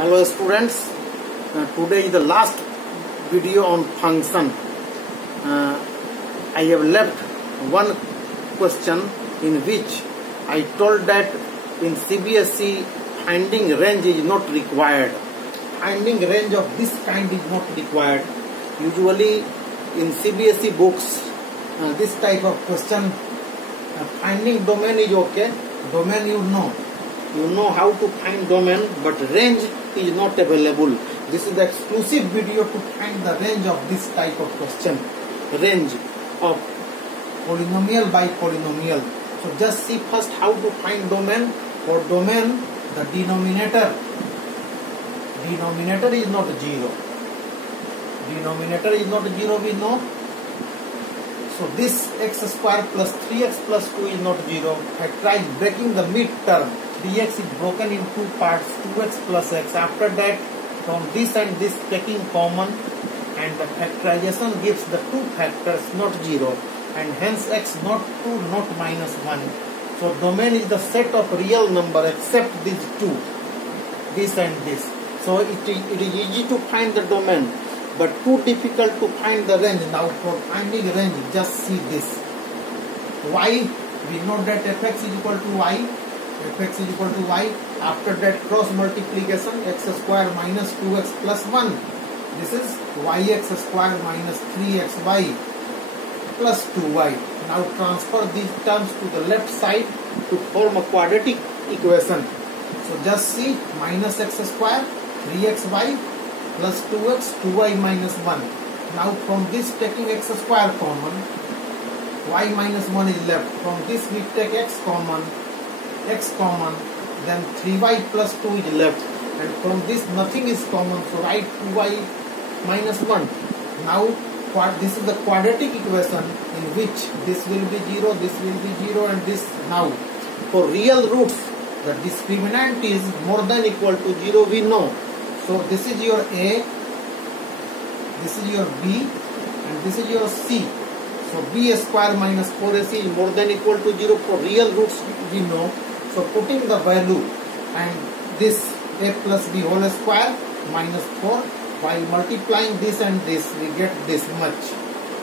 Hello students, today is the last video on function. I have left one question in which I told that in CBSE finding range is not required. Finding range of this kind is not required. Usually in CBSE books this type of question, finding domain is okay. Domain you know how to find domain, but range is not available. This is the exclusive video to find the range of this type of question, range of polynomial by polynomial. So just see first how to find domain. For domain, the denominator is not 0. Denominator is not 0, we know. So this x square plus 3x plus 2 is not 0. I tried breaking the mid term. Dx is broken in two parts, 2x plus x. After that, from this and this taking common, and the factorization gives the two factors, not 0. And hence x not 2, not minus 1. So domain is the set of real number except these two, this and this. So it is easy to find the domain, but too difficult to find the range. Now for finding range, just see this. Y, we know that fx is equal to y. Fx is equal to y. After that cross multiplication, x square minus 2x plus 1. This is yx square minus 3xy plus 2y. Now transfer these terms to the left side to form a quadratic equation. So just see, minus x square 3xy plus 2x, 2y minus 1. Now from this taking x square common, y minus 1 is left. From this we take x common, then 3y plus 2 is left. And from this nothing is common, so write 2y minus 1. Now this is the quadratic equation in which this will be 0, this will be 0, and this. Now for real roots, the discriminant is more than equal to 0, we know. So this is your A, this is your B, and this is your C. So B square minus 4AC is more than equal to 0. For real roots we know. So putting the value and this A plus B whole square minus 4, while multiplying this and this we get this much.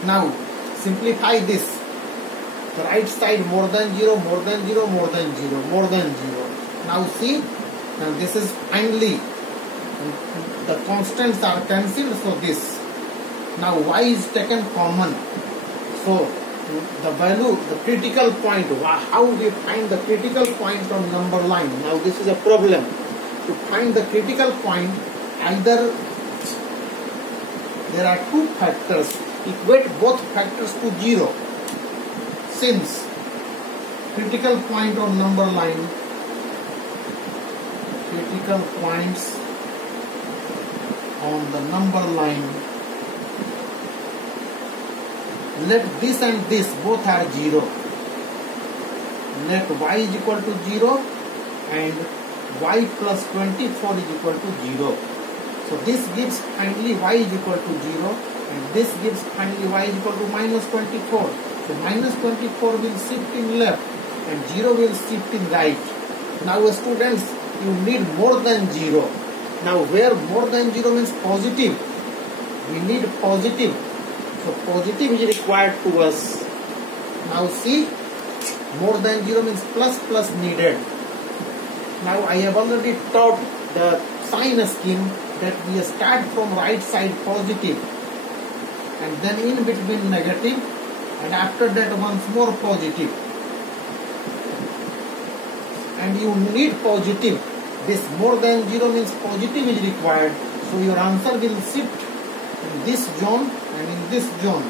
Now simplify this. The right side more than 0, more than 0, more than 0, more than 0. Now see, now this is finally, the constants are cancelled, so this. Now y is taken common. So the value, the critical point, how we find the critical point on number line. Now this is a problem. To find the critical point, either there are two factors, equate both factors to 0. Since critical point on number line, critical points on the number line, let this and this both are 0. Let y is equal to 0 and y plus 24 is equal to 0. So this gives finally y is equal to 0 and this gives finally y is equal to minus 24. So minus 24 will shift in left and 0 will shift in right. Now students, you need more than 0. Now where more than 0 means positive, we need positive. So positive is required to us. Now see, more than 0 means plus plus needed. Now I have already taught the sign scheme that we start from right side positive and then in between negative and after that once more positive. And you need positive. This more than 0 means positive is required. So your answer will shift in this zone and in this zone.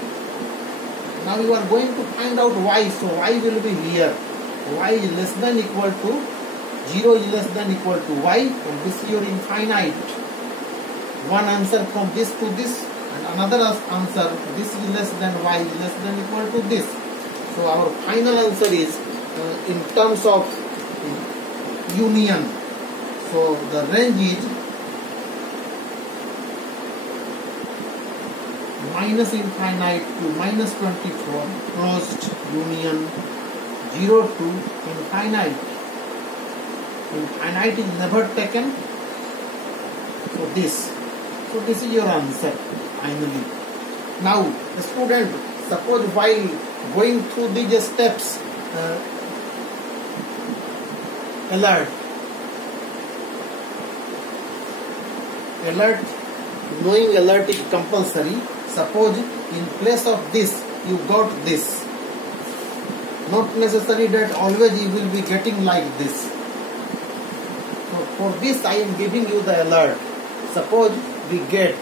Now you are going to find out y. So y will be here. Y is less than equal to 0 is less than equal to y, and this is your infinite. One answer from this to this and another answer, this is less than y is less than equal to this. So our final answer is in terms of union. So the range is minus infinite to minus 24 closed union 0 to infinite. Infinite is never taken So this is your answer finally. Now student, suppose while going through these steps, alert, knowing alert is compulsory. Suppose in place of this you got this. Not necessary that always you will be getting like this. So for this I am giving you the alert. Suppose we get,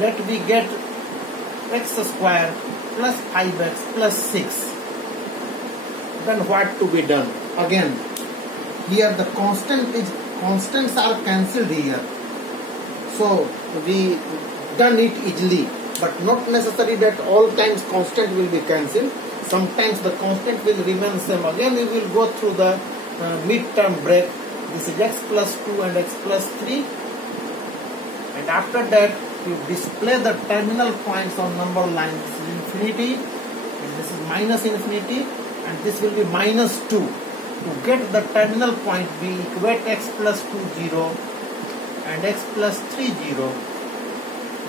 let we get x square plus 5x plus 6. Then what to be done? Again, here the constants are cancelled here. So we done it easily, but not necessary that all times constant will be cancelled. Sometimes the constant will remain same. Again we will go through the mid-term break. This is x plus 2 and x plus 3. And after that you display the terminal points on number line. This is infinity and this is minus infinity and this will be minus 2. To get the terminal point we equate x plus 2 0 and x plus 3 0,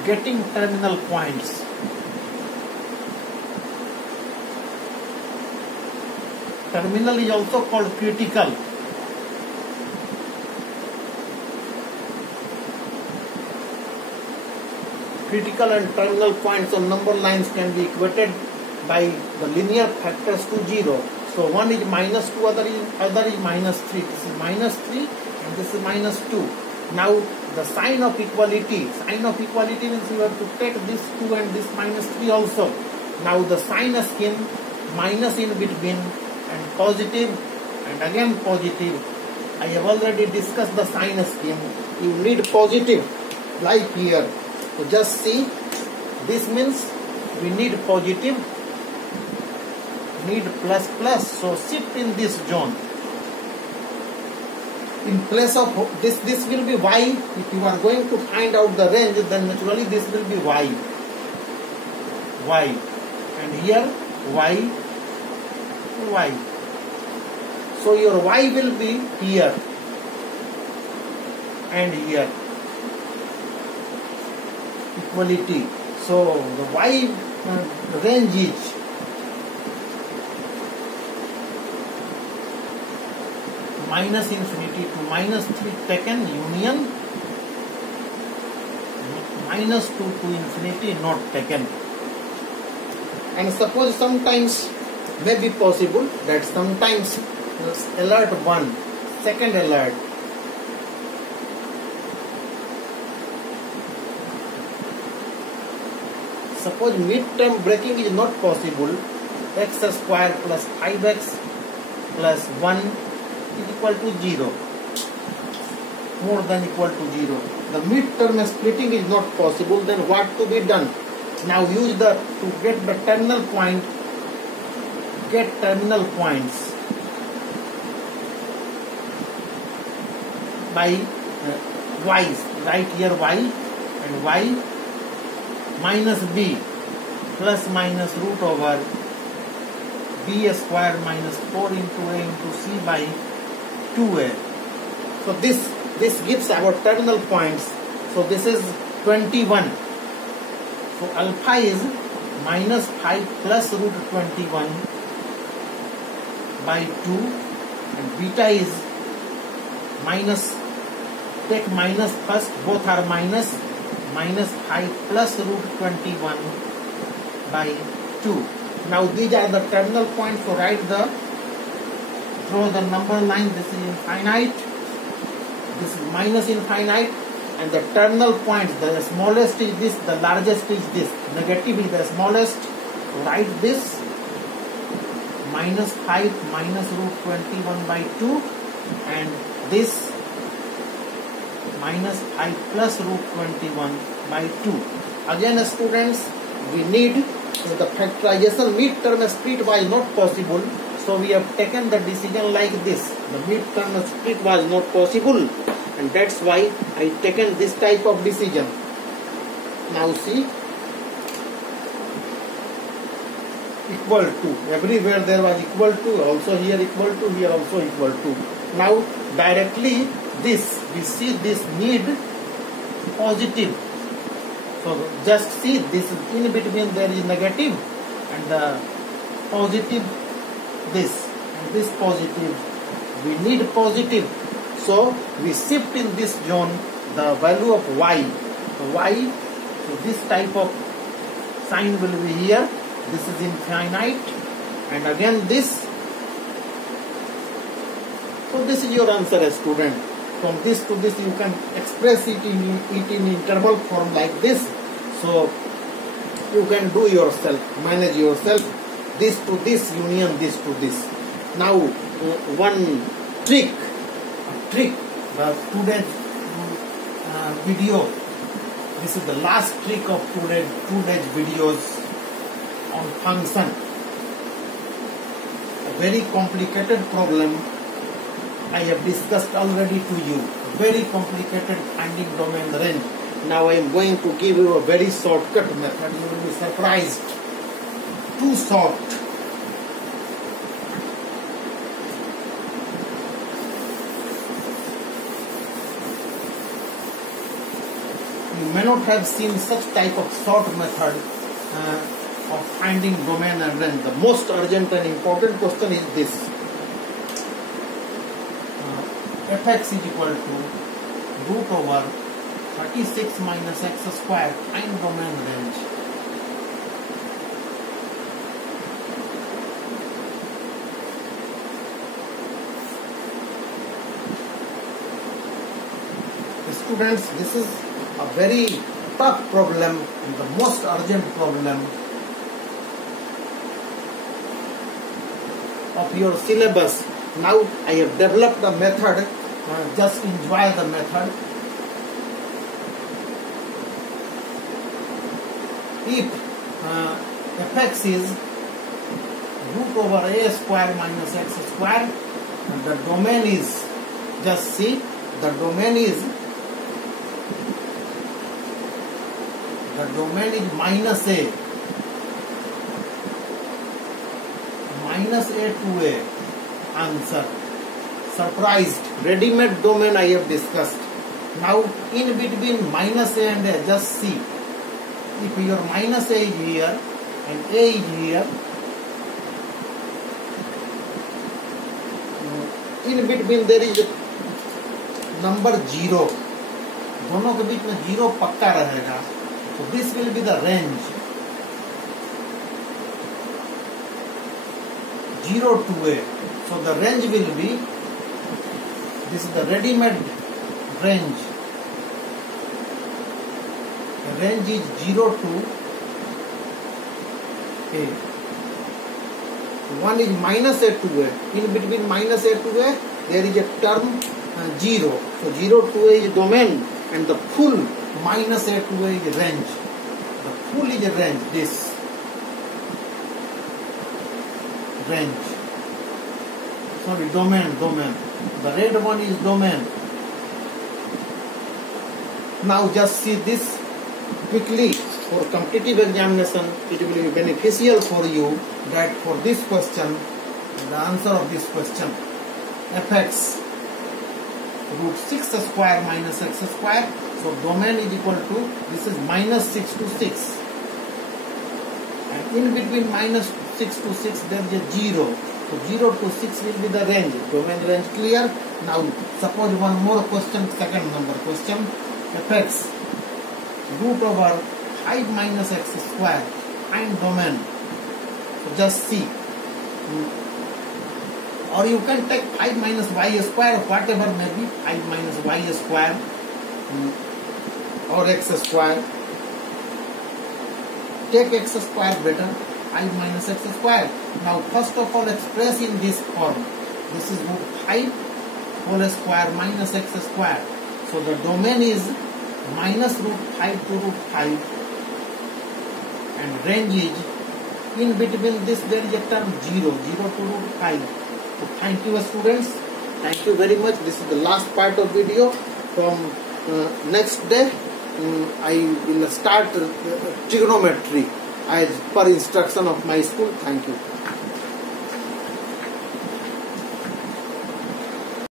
getting terminal points. Terminal is also called critical. Critical and terminal points on number lines can be equated by the linear factors to 0. So one is minus 2, other is minus 3. This is minus 3 and this is minus 2. Now the sign of equality. Sign of equality means you have to take this 2 and this minus 3 also. Now the sign scheme, minus in between and positive and again positive. I have already discussed the sign scheme. You need positive like here. So just see, this means we need positive, need plus plus. So shift in this zone. In place of this will be y. If you are going to find out the range, then naturally this will be y. And here y. So your y will be here and here. Equality. So the y range is minus infinity to minus 3 taken union, minus 2 to infinity not taken. And suppose sometimes may be possible that sometimes alert 1, second alert, suppose mid-term breaking is not possible, x square plus 5x plus 1 is equal to 0, more than equal to 0. The mid-term splitting is not possible, then what to be done? Now use to get the terminal point, get terminal points by y's, write here y and y minus b plus minus root over b square minus 4 into a into c by 2a. So this gives our terminal points. So this is 21. So alpha is minus 5 plus root 21 by 2 and beta is minus, take minus first, both are minus 5 plus root 21 by 2. Now these are the terminal points. So write draw the number line. This is infinite, this is minus infinite, and the terminal points, the smallest is this, the largest is this, negative is the smallest. So write this minus 5 minus root 21 by 2 and this minus 5 plus root 21 by 2. Again students, we need the factorization. Mid-term split was not possible, so we have taken the decision like this. The mid-term split was not possible and that's why I taken this type of decision. Now see, equal to, everywhere there was equal to, also here equal to, here also equal to. Now directly this, we see this need positive. So just see this in between there is negative and the positive this and this positive. We need positive. So we shift in this zone the value of y. So y, so this type of sign will be here. This is infinite and again this. So this is your answer, student. From this to this you can express it in interval form like this. So you can do yourself, manage yourself, this to this union this to this. Now one trick, the today's video. This is the last trick of today's videos on function. A very complicated problem I have discussed already to you. Very complicated finding domain range. Now I am going to give you a very shortcut method. You will be surprised. Too short. You may not have seen such type of short method of finding domain and range. The most urgent and important question is this. Fx is equal to root over 36 minus x square find domain range. Students, this is a very tough problem and the most urgent problem of your syllabus. Now I have developed a method. Just enjoy the method. If fx is root over a square minus x square, and the domain is, just see, the domain is minus a to a. Answer. Surprised. Ready-made domain I have discussed. Now in between minus a and a, just see. If your minus a is here and a is here, in between there is number 0. दोनों के बीच में 0 पक्का रहेगा. So this will be the range. 0 to a. So the range will be, this is the ready-made range. The range is 0 to a. One is minus a to a. In between minus a to a, there is a term 0. So 0 to a is domain and the full minus a to a is range. The full is a range, this range. Sorry, domain. The red one is domain. Now just see this quickly. For competitive examination, it will be beneficial for you that for this question, the answer of this question, fx root 6 square minus x square. So domain is equal to, this is minus 6 to 6. And in between minus 6 to 6, there is a 0. So 0 to 6 will be the range. Domain range clear. Now suppose one more question, second number question. Fx root over 5 minus x square find domain. So just see. Or you can take 5 minus y square, whatever may be, 5 minus y square or x square. Take x square better, 5 minus x square. Now first of all express in this form. This is root 5 whole square minus x square. So the domain is minus root 5 to root 5 and range is, in between this there is a term 0 to root 5. So thank you students. Thank you very much. This is the last part of video. From next day I will start trigonometry as per instruction of my school. Thank you.